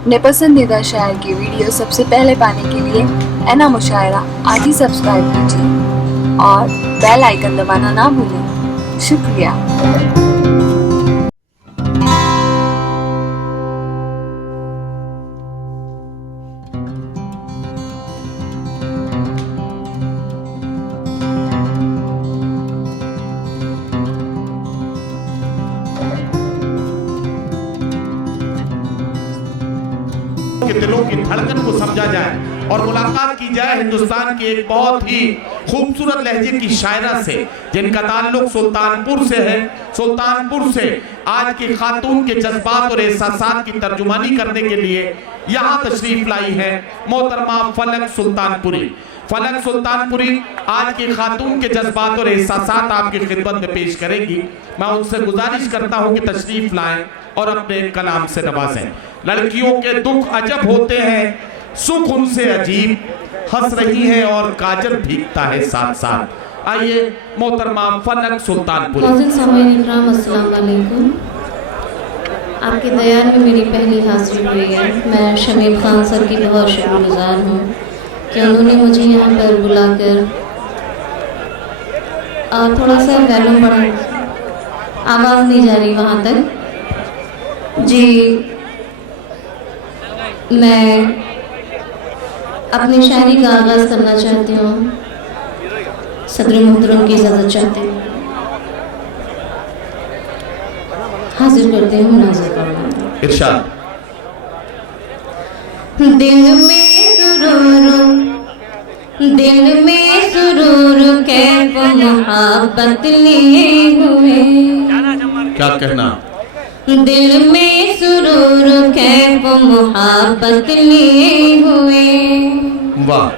अपने पसंदीदा शायर की वीडियो सबसे पहले पाने के लिए ऐना मुशायरा आज ही सब्सक्राइब कीजिए और बेल आइकन दबाना ना भूलें। शुक्रिया। के दिलों की धड़कन को समझा जाए और मुलाकात की जाए हिंदुस्तान की एक बहुत ही खूबसूरत लहजे की शायरा से जिनका ताल्लुक सुल्तानपुर से है। सुल्तानपुर से आज की खातून के जज्बात और एहसासात की तर्जुमानी करने के लिए यहाँ तशरीफ लाई है मोहतरमा फलक सुल्तानपुरी। फलक सुल्तानपुरी आज की खातून के जज्बात और एहसासात आपकी खिदमत में पेश करेगी। मैं उनसे गुजारिश करता हूँ कि तशरीफ लाएं और अपने कलाम से नवाजें। लड़कियों के दुख अजब होते हैं, सुख उनसे अजीब, हंस रही है और काजल भीगता है साथ साथ। आइए मोहतरमा फलक सुल्तानपुरी। अस्सलाम वालेकुम। आपकी दया में मेरी पहली हाजिरी हुई है। मैं शमीम खान सर की बहुत शुक्रगुजार हूँ कि उन्होंने मुझे यहाँ पर बुलाकर थोड़ा सा वैल्यूम बढ़ा, आवाज़ नहीं जा रही वहाँ तक जी। मैं अपनी शायरी का आगाज़ करना चाहती हूँ। सदर मोहतरम की इजाज़त चाहती हूँ। हाजिर करते हैं मुनाज़र करना। इरशाद। दिल में सुरूर कैफ मोहब्बत लिए हुए। क्या कहना? दिल में सुरूर कैफ मोहब्बत लिए हुए। वाह।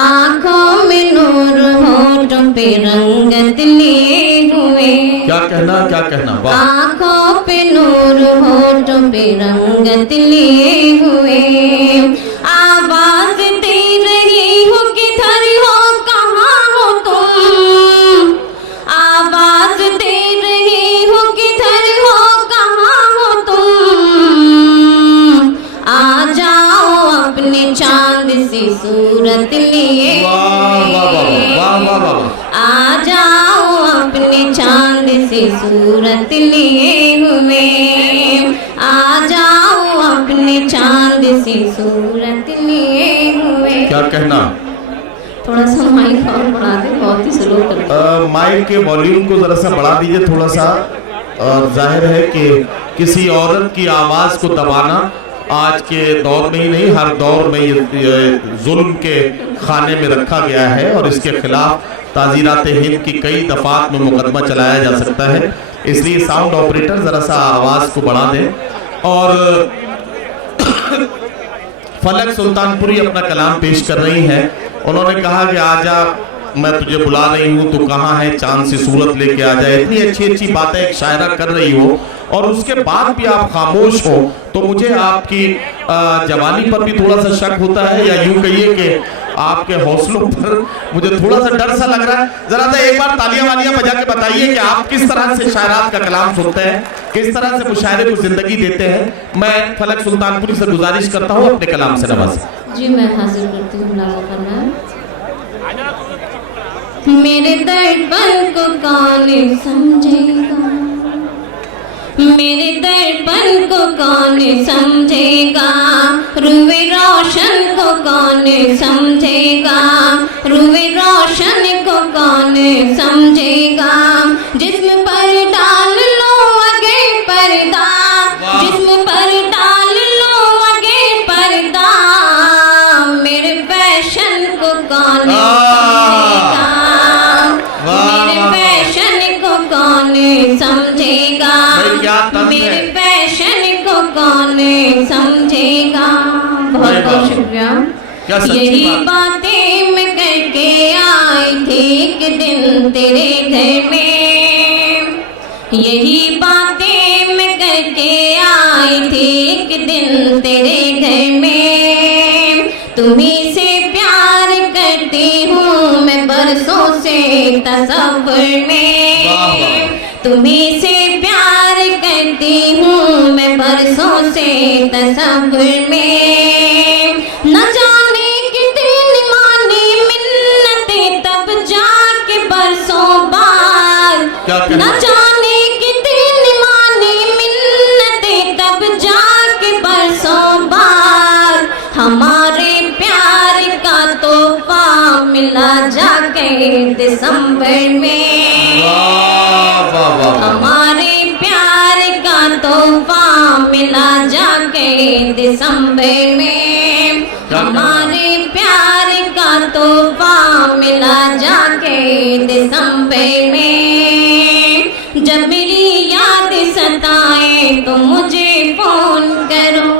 आँखों में नूर होठों पे रंगत लिए हुए। क्या कहना? क्या कहना? वाह। आँखों पे नूर होठों पे रंगत लिए हुए। आवाज दे रही हो किधर हो, कहाँ हो तुम। आवाज दे रही हो किधर हो, कहाँ हो तुम। आ जाओ अपने चांद सी सूरत लिए। आ जाओ अपने चांद सी सूरत लिए हुए। आ जाओ अपने चांद सी सूरत लिए हुए। क्या कहना? थोड़ा सा माइक और बढ़ा दे, बहुत ही स्लो कर। माइक के वॉल्यूम को जरा सा बढ़ा दीजिए थोड़ा सा। और जाहिर है कि किसी औरत की आवाज़ को दबाना आज के दौर में ही नहीं, हर दौर में ये जुल्म के खाने में रखा गया है और इसके खिलाफ ताज़ीरात हिंद की कई दफात में मुकदमा चलाया जा सकता है। इसलिए साउंड ऑपरेटर ज़रा सा आवाज़ को बढ़ा दें। और फलक सुल्तानपुरी अपना कलाम पेश कर रही हैं। उन्होंने कहा कि आजा, मैं तुझे बुला रही हूँ, तू कहाँ है, चांद सी सूरत लेके आ जाए। इतनी अच्छी अच्छी बातें एक शायरा कर रही हो और उसके बाद भी आप खामोश हो, तो मुझे आपकी जवानी पर भी थोड़ा सा शक होता है, या यूं कहिए कि आपके हौसलों पर मुझे थोड़ा सा डर सा लग रहा है। जरा सा एक बार तालियां वालियां बजा के बताइए कि आप किस तरह से शायरात का कलाम सुनते हैं, किस तरह से मुशायरे को जिंदगी देते हैं। मैं फलक सुल्तानपुरी से गुजारिश करता हूँ अपने कलाम से नवाजें। जी मैं हाजिर करती हूँ मुलाज़ा करना। मेरे दर्पण को कौन समझेगा, मेरे दर्पण को कौन समझेगा। रूए रोशन को कौन समझेगा, रूए रोशन को कौन समझेगा। जिस्म पर डाल लो आगे पर्दा, जिस्म पर डाल लो आगे पर्दा। मेरे फैशन को कौन समझेगा, मेरे फैशन को कौन समझेगा। मेरे फैशन को कौन समझेगा। बहुत बहुत शुक्रिया। यही बातें मैं करके आई थी एक दिन तेरे घर में। यही बातें मैं करके आई थी एक दिन तेरे घर में। तुम्हीं से प्यार करती हूँ मैं बरसों से तसव्वुर में। तुम्हीं से प्यार करती रहती हूँ मैं बरसों से तसव्वुर में, न जाने कितनी मानी मिन्नतें तब जाके बरसों बाद, न जाने कितनी मानी मिन्नतें तब जाके बरसों बाद, हमारे प्यार का तोहफा मिला जाके दिसंबर में, हमारे प्यार का तोहफा मिला जाके दिसंबर में, हमारे प्यार का तोहफा मिला जाके दिसंबर में। जब मेरी याद सताए तो मुझे फोन करो,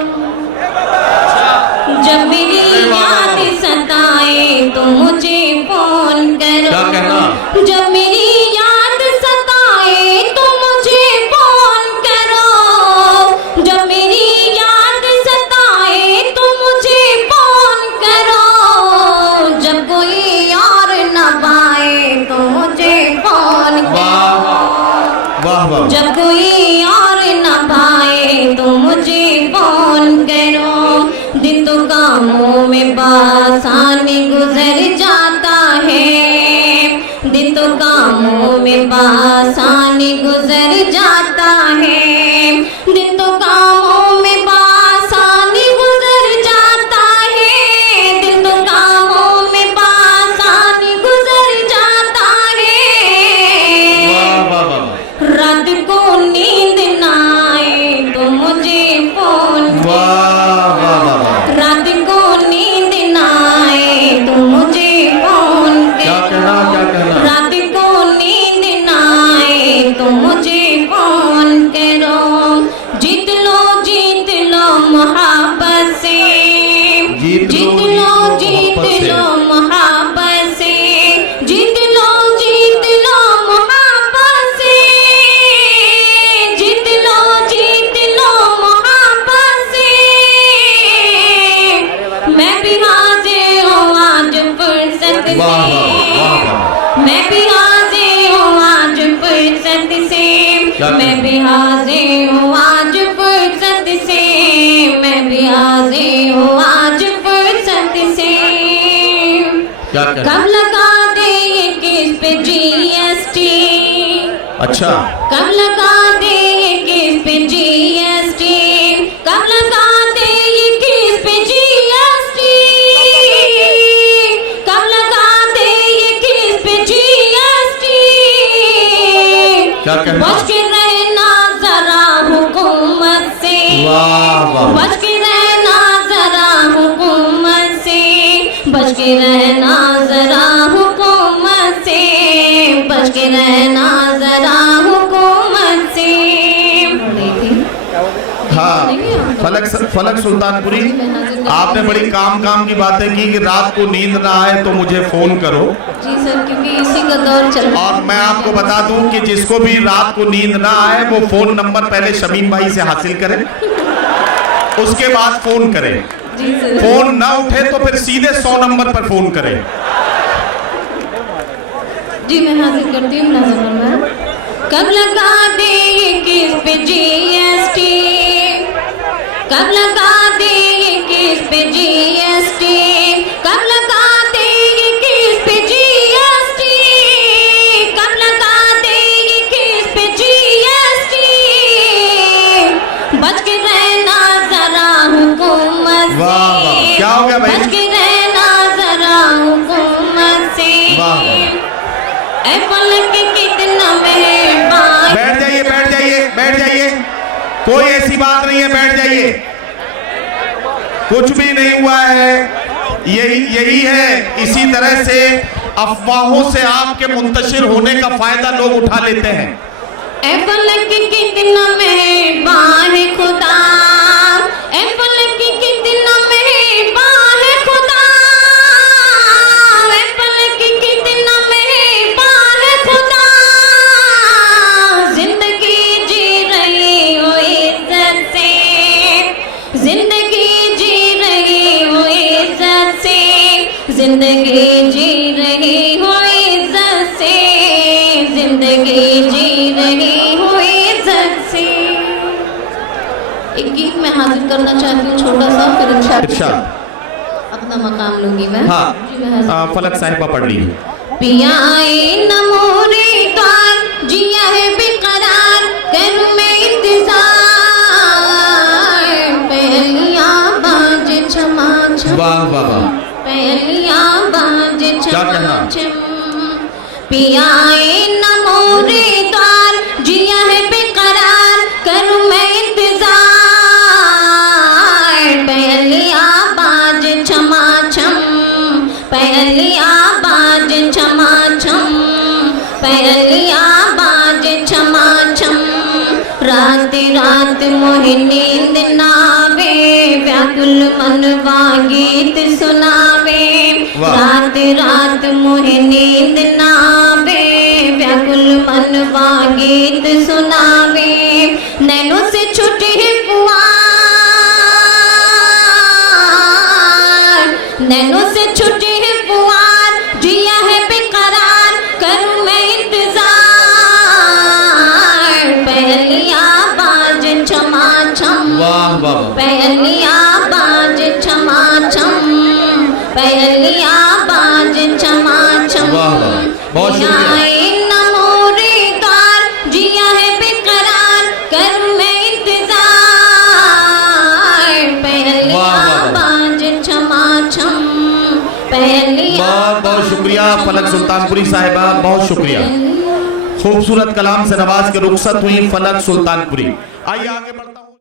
जब मेरी याद सताए तो मुझे फोन करो, जब मेरी याद सताए तो मुझे फोन करो, जब मेरी याद सताए तो मुझे फोन करो, जब कोई और न पाए तो मुझे फोन करो, जब कोई और न पाए तो मुझे फोन करो। दिन तो कामों में बासानी गुजर जाता है, दिन तो कामों में बासानी गुजर जाता है, दिन तो कामों में बासानी गुजर जाता है, दिन तो कामों में बासानी गुजर जाता है। रात को नींद ना आए तो मुझे फोन रात को नींद ना आए तो मुझे फोन रात को नींद ना आए तो मुझे फोन करो। जीत लो मोहब्बत से, जीत लो मोहब्बत से, जीत लो मोहब्बत से, जीत लो मोहब्बत से। मैं भी हाजिर हूँ आज फुर्सत से, मैं भी हाजिर हूँ आज फुर्सत से, मैं भी हाजिर हूँ आज फुर्सत से, मैं भी हाजिर हूँ आज फुर्सत से। कब लगा दे ये किस पे जीएसटी, अच्छा कब लगा दे ये किस पे जीएसटी, कब लगा दे ये किस पे जीएसटी, कब लगा दे ये किस पे जीएसटी। क्या कहना? बच के रहना जरा हुकूमत से, बच के रहना जरा हुकूमत से, बच के रहना जरा हुकूमत से, बच के रहना जरा हुकूमत से। हाँ, फलक सुल्तानपुरी, आपने बड़ी काम की बातें की कि रात को नींद ना आए तो मुझे फोन करो। जी सर, क्योंकि इसी का दौर चल रहा है। और मैं आपको बता दूं कि जिसको भी रात को नींद ना आए वो फोन नंबर पहले शमीम भाई से हासिल करें, उसके बाद फोन करें। जी सर। फोन ना उठे तो फिर सीधे 100 नंबर पर फोन करें। जी मैं हाजिर करती हूँ मुलाज़िम में। कब लगा दे ये किस पे जीएसटी, कब लगा दे ये किस पे जीएसटी, कब लगा दे ये किस पे जीएसटी, कब लगा दे ये किस पे जीएसटी। बच के रहना जरा हुकूमत से, वाह वाह, क्या हो गया भाई? बच के रहना जरा हुकूमत से। ऐ फलक कितना मेहरबान। बैठ जाइए बैठ जाइए बैठ जाइए, कोई ऐसी बात नहीं है, बैठ जाइए, कुछ भी नहीं हुआ है। यही है, इसी तरह से अफवाहों से आपके मुंतशिर होने का फायदा लोग उठा लेते हैं। ऐ फलक कितना मेहरबान है खुदा, ऐ फलक कितना मेहरबान है खुदा, ऐ फलक कितना मेहरबान है खुदा। जिंदगी जी रही हो इज्जत से, जिंदगी जी रही हो इज्जत से, जिंदगी जी रही हो इज्जत से, जिंदगी जी रही हो इज्जत से। गीत मैं हाजिर करना चाहती हूँ छोटा सा, फिर इंशाअल्लाह इरशाद। अपना मकाम लूंगी मैं। हाँ जी, मैं हाजिर। फलक साहिबा पढ़ ली। पिया न मोरे द्वार जिया है बेकरार करूं मैं इंतजार पहलियां बाज क्षमा क्षमा वाह वाह वाह, पहलियां बाज क्या कहना? पिया न मोरे द्वार जिया है बेकरार करूं मैं इंतजार पहलियां बाज क्षमा क्षम पहलियां बाज क्षमा क्षम पहलियां बाज क्षमा क्षम रात रात मोहे नींद नावे व्याकुल मनवा गीत सुनावे वाह। रात रात मोहे नींद नावे व्याकुल मनवा गीत सुनावे नैनों से छूटे पुआर नैनों से छूटे पुआर जिया है बेकरार करूं मैं इंतजार पहलियां बाज क्षमा क्षम वाह वाह वाह, पहलियां बाज क्षमा क्षम पहलियां बाज क्षमा क्षम वाह वाह, बहुत शुक्रिया। पिया न मोरे द्वार जिया है बेकरार करूं मैं इंतजार पहलियां वाह वाह वाह। बाज क्षमा क्षम पहलियां बहुत बहुत शुक्रिया फलक सुल्तानपुरी साहिबा, बहुत शुक्रिया। खूबसूरत कलाम से नवाज के रुखसत हुई फलक सुल्तानपुरी। आइए आगे बढ़ता हूं।